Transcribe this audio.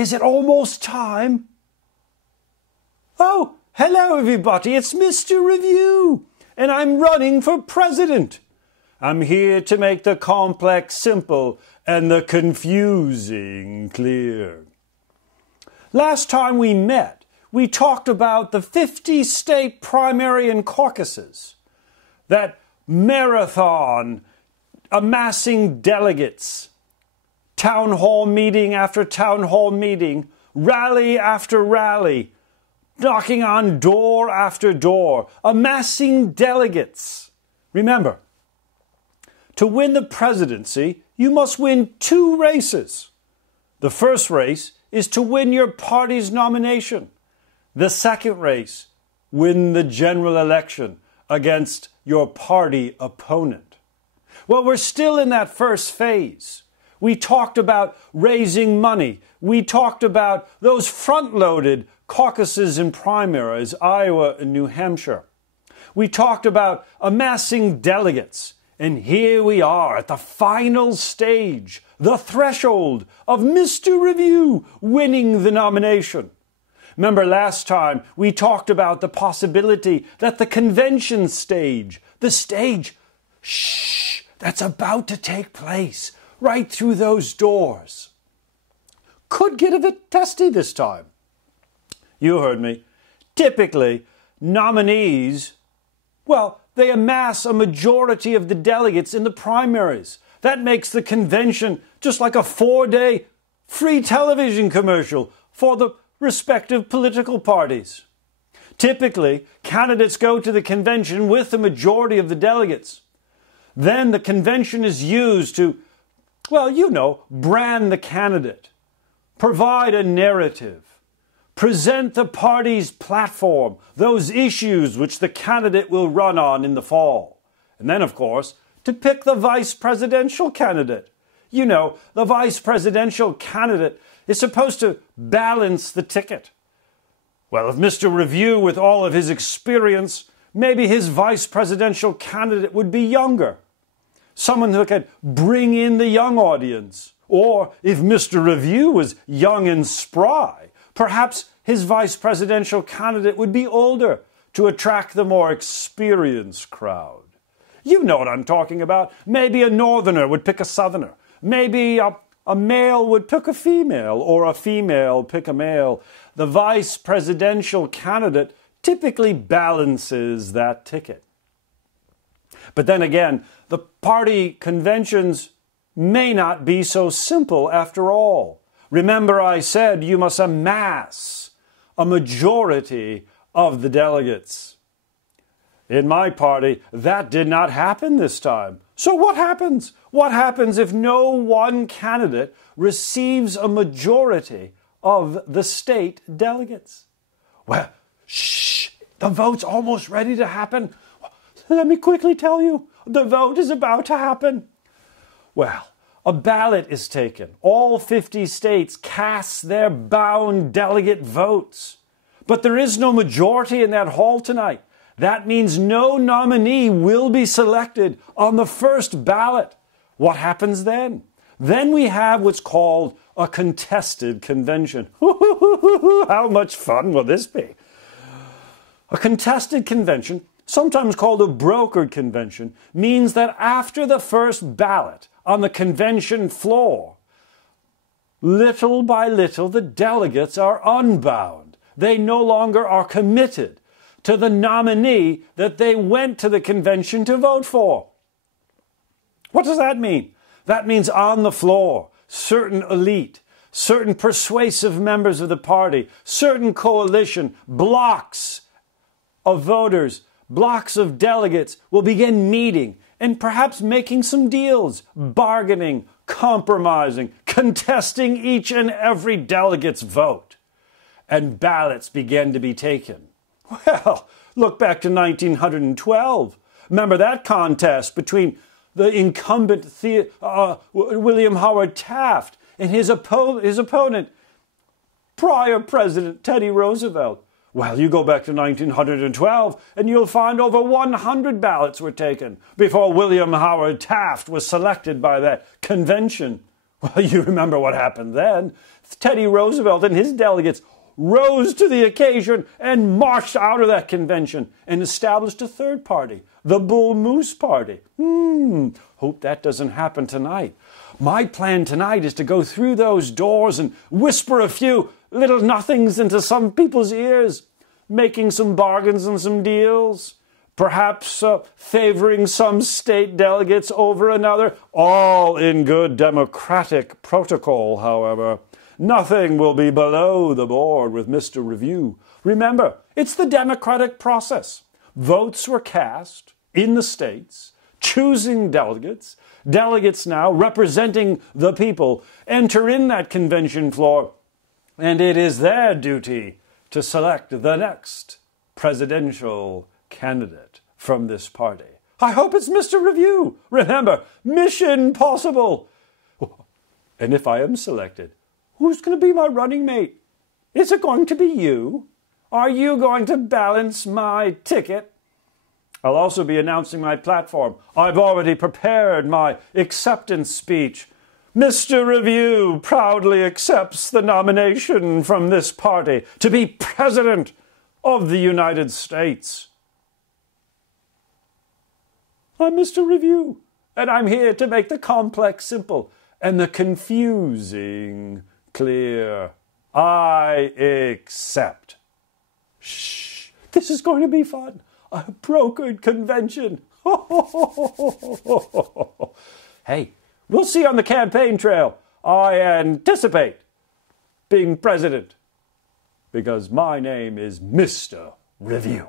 is it almost time? Oh, hello everybody, it's Mr. Review, and I'm running for president. I'm here to make the complex simple and the confusing clear. Last time we met, we talked about the 50-state primary and caucuses. That marathon amassing delegates, town hall meeting after town hall meeting, rally after rally, knocking on door after door, amassing delegates. Remember, to win the presidency, you must win 2 races. The first race is to win your party's nomination. The second race, win the general election against your party opponent. Well, we're still in that first phase. We talked about raising money. We talked about those front-loaded caucuses and primaries, Iowa and New Hampshire. We talked about amassing delegates. And here we are at the final stage, the threshold of Mr. Review winning the nomination. Remember last time we talked about the possibility that the convention stage, the stage, that's about to take place right through those doors, could get a bit testy this time. You heard me. Typically, nominees, well, they amass a majority of the delegates in the primaries. That makes the convention just like a 4-day free television commercial for the respective political parties. Typically, candidates go to the convention with the majority of the delegates. Then the convention is used to, well, you know, brand the candidate, provide a narrative, present the party's platform, those issues which the candidate will run on in the fall. And then, of course, to pick the vice presidential candidate. You know, the vice presidential candidate is supposed to balance the ticket. Well, if Mr. Review, with all of his experience, maybe his vice presidential candidate would be younger. Someone who could bring in the young audience. Or if Mr. Review was young and spry, perhaps his vice presidential candidate would be older to attract the more experienced crowd. You know what I'm talking about. Maybe a northerner would pick a southerner. Maybe a male would pick a female, or a female pick a male. The vice presidential candidate typically balances that ticket. But then again, the party conventions may not be so simple after all. Remember, I said you must amass a majority of the delegates. In my party, that did not happen this time. So what happens? What happens if no one candidate receives a majority of the state delegates? Well, the vote's almost ready to happen. Let me quickly tell you, the vote is about to happen. Well, a ballot is taken. All 50 states cast their bound delegate votes. But there is no majority in that hall tonight. That means no nominee will be selected on the first ballot. What happens then? Then we have what's called a contested convention. How much fun will this be? A contested convention, sometimes called a brokered convention, means that after the first ballot on the convention floor, little by little the delegates are unbound. They no longer are committed to the nominee that they went to the convention to vote for. What does that mean? That means on the floor, certain elite, certain persuasive members of the party, certain coalition, blocks of voters, blocks of delegates will begin meeting and perhaps making some deals, bargaining, compromising, contesting each and every delegate's vote. And ballots began to be taken. Well, look back to 1912. Remember that contest between the incumbent William Howard Taft and his opponent, prior President Teddy Roosevelt. Well, you go back to 1912 and you'll find over 100 ballots were taken before William Howard Taft was selected by that convention. Well, you remember what happened then. Teddy Roosevelt and his delegates rose to the occasion and marched out of that convention and established a third party, the Bull Moose Party. Hope that doesn't happen tonight. My plan tonight is to go through those doors and whisper a few little nothings into some people's ears, making some bargains and some deals, perhaps favoring some state delegates over another, all in good democratic protocol, however. Nothing will be below the board with Mr. Review. Remember, it's the democratic process. Votes were cast in the states, choosing delegates. Delegates now, representing the people, enter in that convention floor, and it is their duty to select the next presidential candidate from this party. I hope it's Mr. Review. Remember, mission possible. And if I am selected, who's going to be my running mate? Is it going to be you? Are you going to balance my ticket? I'll also be announcing my platform. I've already prepared my acceptance speech. Mr. Review proudly accepts the nomination from this party to be President of the United States. I'm Mr. Review, and I'm here to make the complex simple and the confusing clear. I accept. Shh, this is going to be fun. A brokered convention. Hey, we'll see on the campaign trail. I anticipate being president because my name is Mr. Review.